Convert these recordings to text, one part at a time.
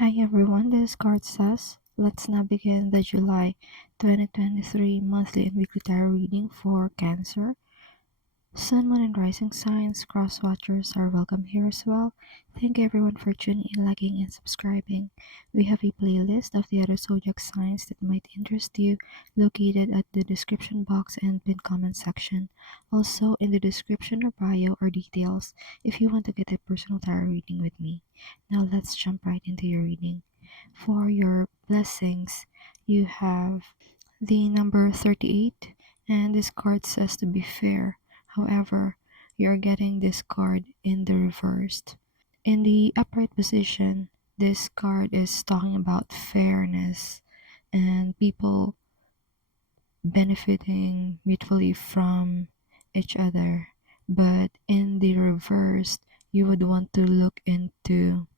Hi everyone, this is CardSays. Let's now begin the July 2023 monthly and weekly tarot reading for Cancer. Sun, Moon, and Rising signs, cross watchers are welcome here as well. Thank you everyone for tuning in, liking, and subscribing. We have a playlist of the other zodiac signs that might interest you located at the description box and pinned comment section. Also, in the description or bio are details if you want to get a personal tarot reading with me. Now let's jump right into your reading. For your blessings, you have the number 38, and this card says to be fair. However, you're getting this card in the reversed. In the upright position, this card is talking about fairness and people benefiting mutually from each other. But in the reversed, you would want to look into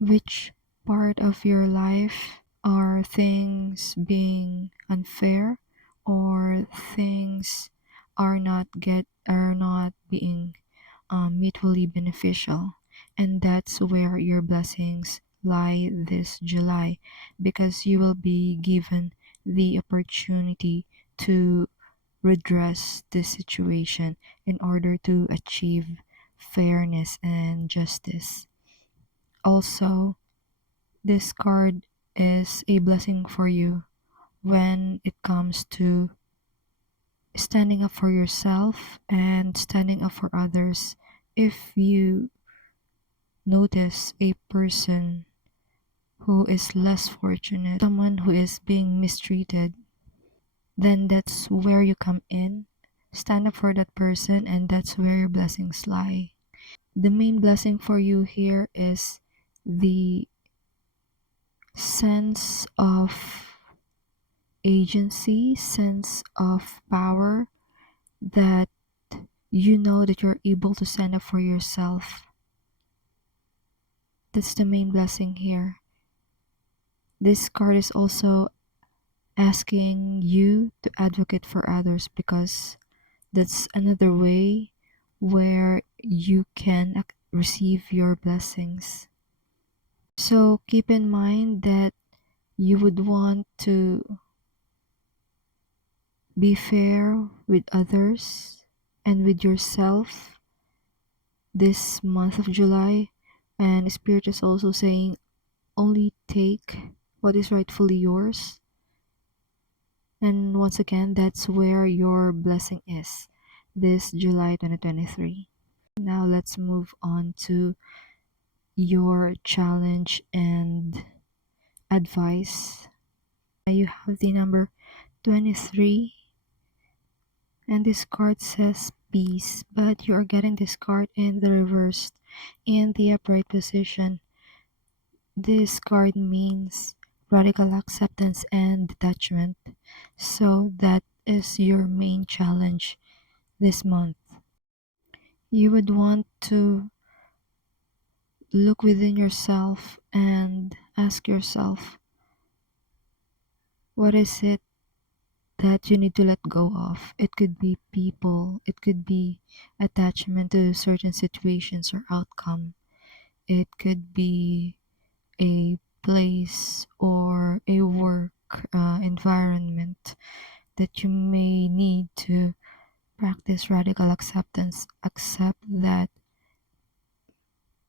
which part of your life are things being unfair or things are not being mutually beneficial, and that's where your blessings lie this July, because you will be given the opportunity to redress this situation in order to achieve fairness and justice. Also, this card is a blessing for you when it comes to standing up for yourself and standing up for others. If you notice a person who is less fortunate, someone who is being mistreated, then that's where you come in. Stand up for that person, and that's where your blessings lie. The main blessing for you here is the sense of agency, sense of power, that you know that you're able to stand up for yourself. That's the main blessing here. This card is also asking you to advocate for others, because that's another way where you can receive your blessings. So keep in mind that you would want to be fair with others and with yourself this month of July. And Spirit is also saying only take what is rightfully yours. And once again, that's where your blessing is this July 2023. Now let's move on to your challenge and advice. You have the number 23, and this card says peace, but you are getting this card in the reversed. In the upright position, this card means radical acceptance and detachment. So that is your main challenge this month. You would want to look within yourself and ask yourself, what is it that you need to let go of? It could be people, it could be attachment to certain situations or outcome. It could be a place or a work environment that you may need to practice radical acceptance. Accept that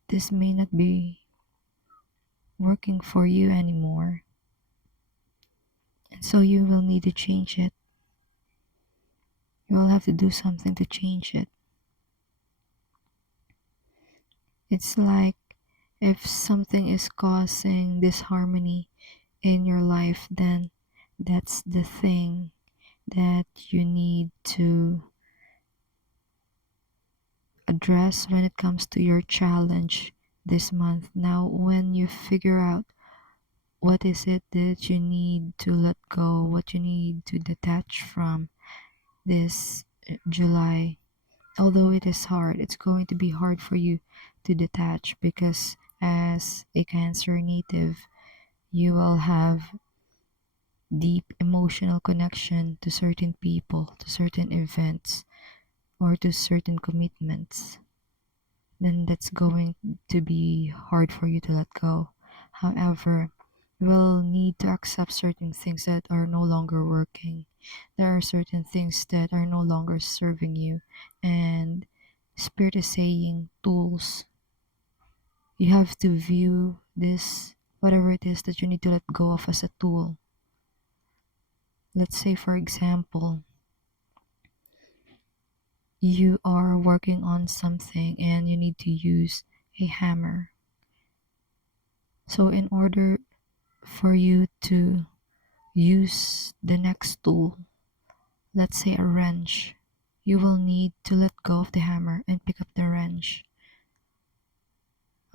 this may not be working for you anymore, and so you will need to change it. You will have to do something to change it. It's like if something is causing disharmony in your life, then that's the thing that you need to address when it comes to your challenge this month. Now, when you figure out what is it that you need to let go, what you need to detach from this July, although it is hard, it's going to be hard for you to detach, because as a Cancer native, you will have deep emotional connection to certain people, to certain events, or to certain commitments. Then that's going to be hard for you to let go. However, you will need to accept certain things that are no longer working. There are certain things that are no longer serving you, and Spirit is saying tools. You have to view this, whatever it is that you need to let go of, as a tool. Let's say, for example, you are working on something and you need to use a hammer. So in order for you to use the next tool, let's say a wrench, you will need to let go of the hammer and pick up the wrench.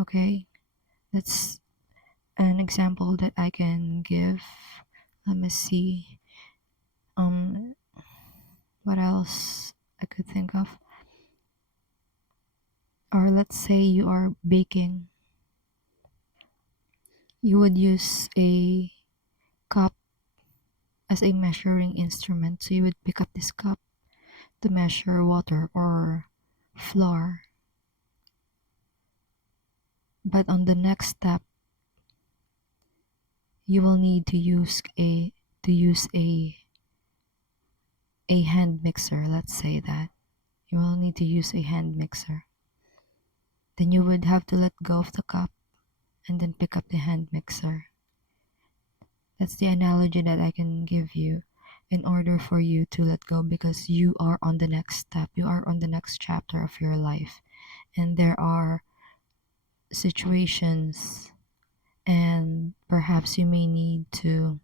Okay, that's an example that I can give. Let me see. What else I could think of? Or let's say you are baking. You would use a cup as a measuring instrument. So you would pick up this cup to measure water or flour. But on the next step, you will need to use a hand mixer. Let's say that you will need to use a hand mixer. Then you would have to let go of the cup and then pick up the hand mixer. That's the analogy that I can give you in order for you to let go, because you are on the next step. You are on the next chapter of your life, and there are situations, and perhaps you may need to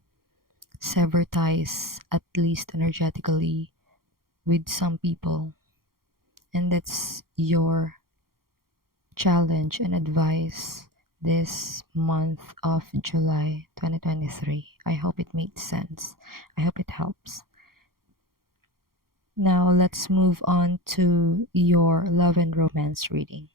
sever ties, at least energetically, with some people. And that's your challenge and advice this month of July 2023. I hope it makes sense. I hope it helps. Now let's move on to your love and romance reading.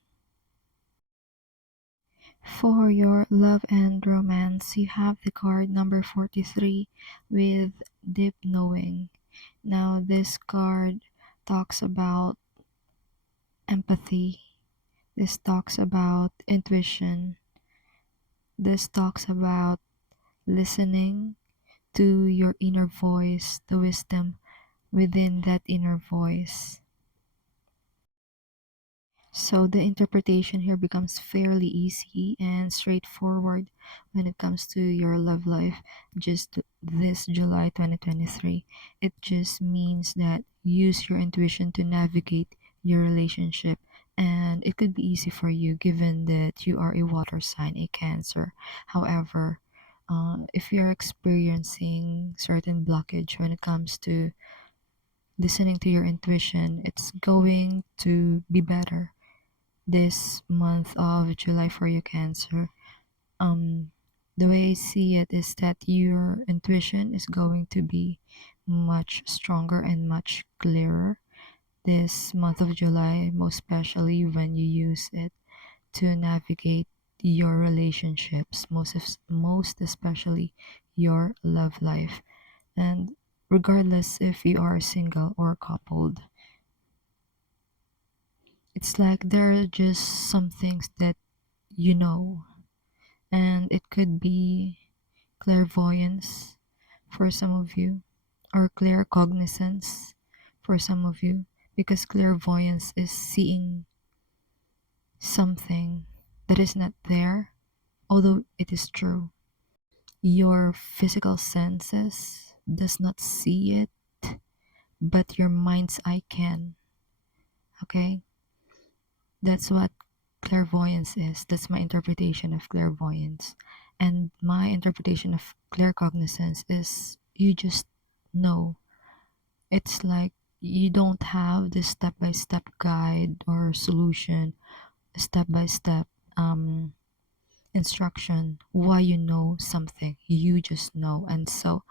For your love and romance, you have the card number 43 with deep knowing. Now this card talks about empathy. This talks about intuition. This talks about listening to your inner voice, the wisdom within that inner voice. So the interpretation here becomes fairly easy and straightforward when it comes to your love life just this July 2023. It just means that use your intuition to navigate your relationship, and it could be easy for you given that you are a water sign, a Cancer. However, if you're experiencing certain blockage when it comes to listening to your intuition, it's going to be better this month of July for you, Cancer. The way I see it is that your intuition is going to be much stronger and much clearer this month of July, most especially when you use it to navigate your relationships, most especially your love life. And regardless if you are single or coupled, it's like there are just some things that you know, and it could be clairvoyance for some of you, or claircognizance for some of you, because clairvoyance is seeing something that is not there, although it is true. Your physical senses does not see it, but your mind's eye can. Okay, that's what clairvoyance is. That's my interpretation of clairvoyance. And my interpretation of claircognizance is you just know. It's like you don't have this step by step guide or solution, step by step instruction why you know something. You just know. And so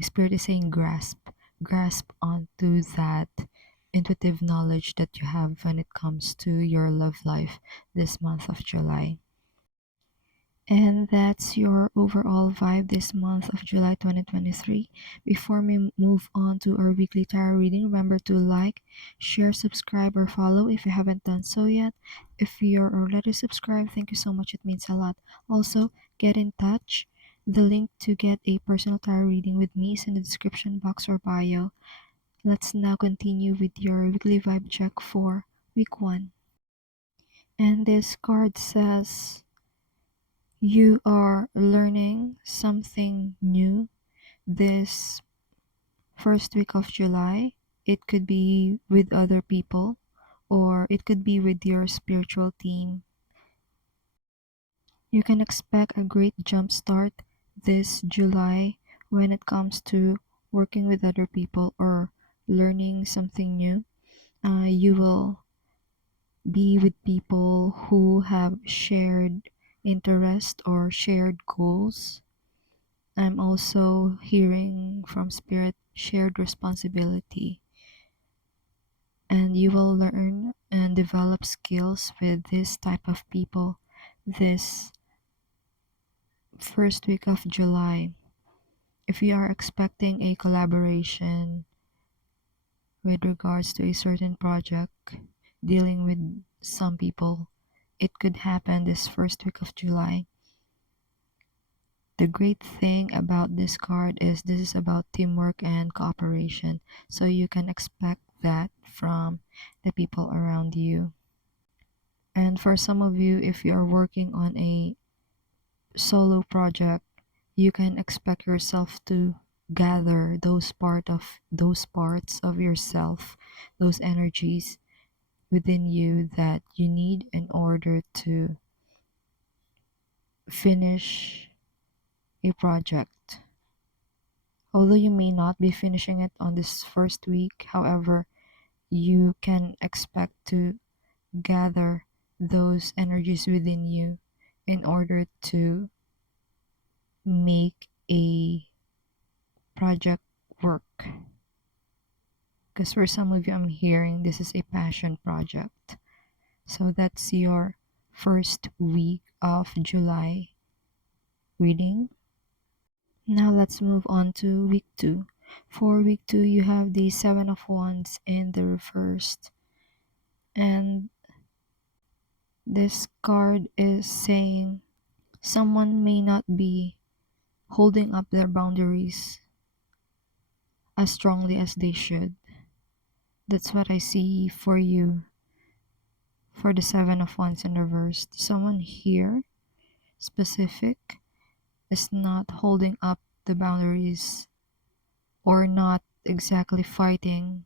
Spirit is saying grasp onto that intuitive knowledge that you have when it comes to your love life this month of July. And that's your overall vibe this month of July 2023. Before we move on to our weekly tarot reading, remember to like, share, subscribe, or follow if you haven't done so yet. If you're already subscribed, thank you so much. It means a lot. Also, get in touch. The link to get a personal tarot reading with me is in the description box or bio. Let's now continue with your weekly vibe check for week 1. And this card says, you are learning something new this first week of July. It could be with other people or it could be with your spiritual team. You can expect a great jump start this July when it comes to working with other people or learning something new. You will be with people who have shared interest or shared goals. I'm also hearing from Spirit shared responsibility, and you will learn and develop skills with this type of people this first week of July. If you are expecting a collaboration with regards to a certain project dealing with some people, it could happen this first week of July. The great thing about this card is this is about teamwork and cooperation, so you can expect that from the people around you. And for some of you, if you are working on a solo project, you can expect yourself to gather those parts of yourself, those energies within you that you need in order to finish a project. Although you may not be finishing it on this first week, however, you can expect to gather those energies within you in order to make a project work. Because for some of you, I'm hearing this is a passion project. So that's your first week of July reading. Now let's move on to week 2. For week 2, you have the 7 of Wands in the reversed. And this card is saying someone may not be holding up their boundaries as strongly as they should. That's what I see for you for the 7 of Wands in reversed. Someone here, specific, is not holding up the boundaries or not exactly fighting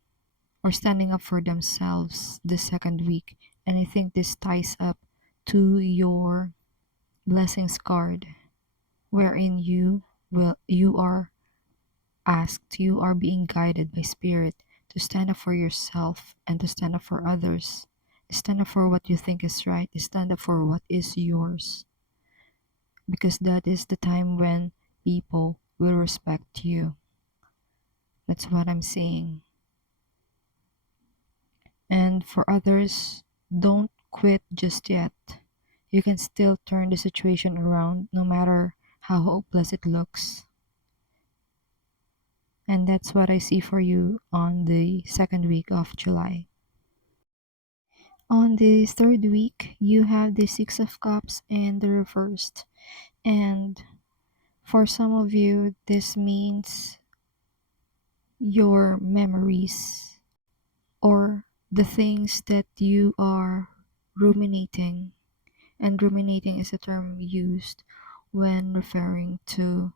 or standing up for themselves the second week. And I think this ties up to your blessings card, wherein you are asked, you are being guided by Spirit to stand up for yourself and to stand up for others. Stand up for what you think is right. Stand up for what is yours. Because that is the time when people will respect you. That's what I'm saying. And for others, don't quit just yet. You can still turn the situation around no matter how hopeless it looks. And that's what I see for you on the second week of July. On the third week, you have the Six of Cups and the reversed. And for some of you, this means your memories or the things that you are ruminating. And ruminating is a term used when referring to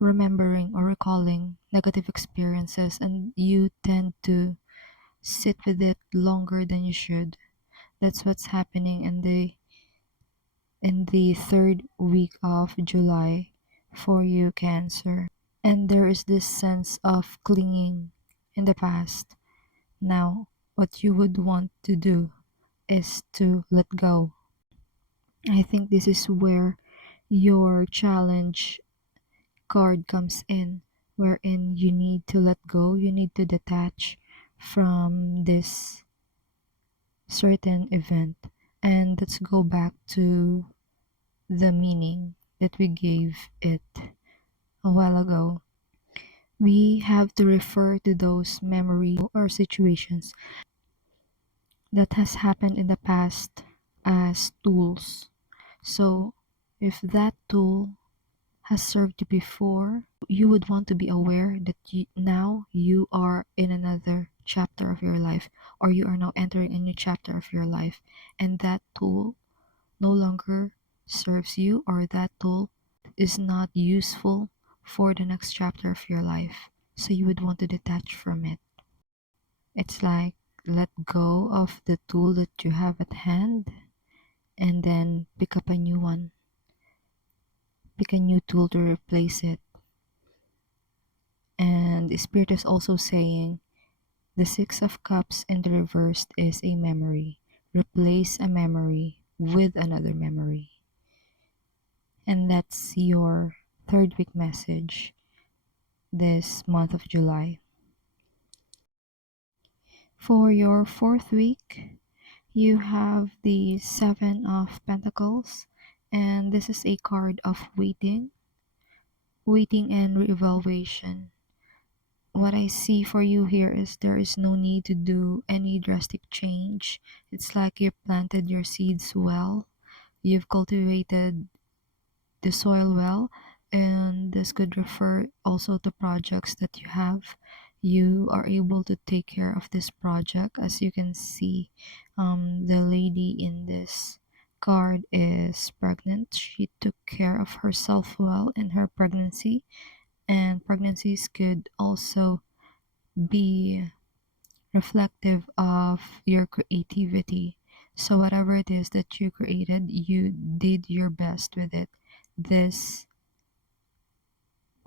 remembering or recalling negative experiences, and you tend to sit with it longer than you should. That's what's happening in the third week of July for you, Cancer. And there is this sense of clinging in the past. Now, what you would want to do is to let go. I think this is where your challenge card comes in, wherein you need to let go, you need to detach from this certain event. And let's go back to the meaning that we gave it a while ago. We have to refer to those memories or situations that has happened in the past as tools. So if that tool has served you before, you would want to be aware that now you are in another chapter of your life, or you are now entering a new chapter of your life, and that tool no longer serves you, or that tool is not useful for the next chapter of your life. So you would want to detach from it. It's like let go of the tool that you have at hand and then pick up a new one. Pick a new tool to replace it. And the Spirit is also saying the Six of Cups in the reversed is a memory. Replace a memory with another memory. And that's your third week message this month of July. For your fourth week, you have the Seven of Pentacles, and this is a card of waiting and reevaluation. What I see for you here is there is no need to do any drastic change. It's like you planted your seeds well, you've cultivated the soil well, and this could refer also to projects that you have. You are able to take care of this project. As you can see, the lady in this card is pregnant. She took care of herself well in her pregnancy, and pregnancies could also be reflective of your creativity. So whatever it is that you created, you did your best with it. This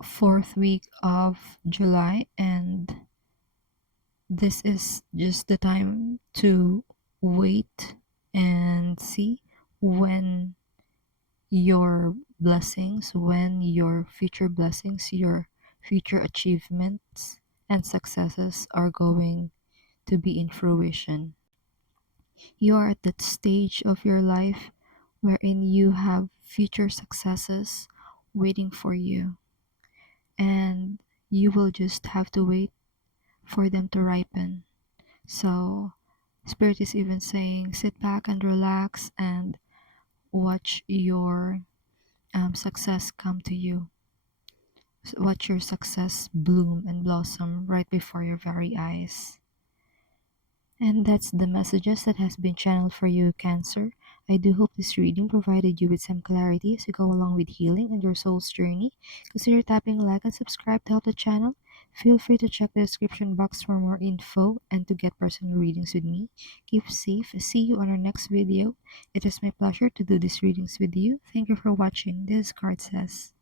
fourth week of July, and this is just the time to wait and see when your blessings, when your future blessings, your future achievements and successes are going to be in fruition. You are at that stage of your life wherein you have future successes waiting for you, and you will just have to wait for them to ripen. So, Spirit is even saying sit back and relax and watch your success come to you. Watch your success bloom and blossom right before your very eyes. And that's the messages that has been channeled for you, Cancer. I do hope this reading provided you with some clarity as you go along with healing and your soul's journey. Consider tapping like and subscribe to help the channel. Feel free to check the description box for more info and to get personal readings with me. Keep safe. See you on our next video. It is my pleasure to do these readings with you. Thank you for watching. This is CardSays.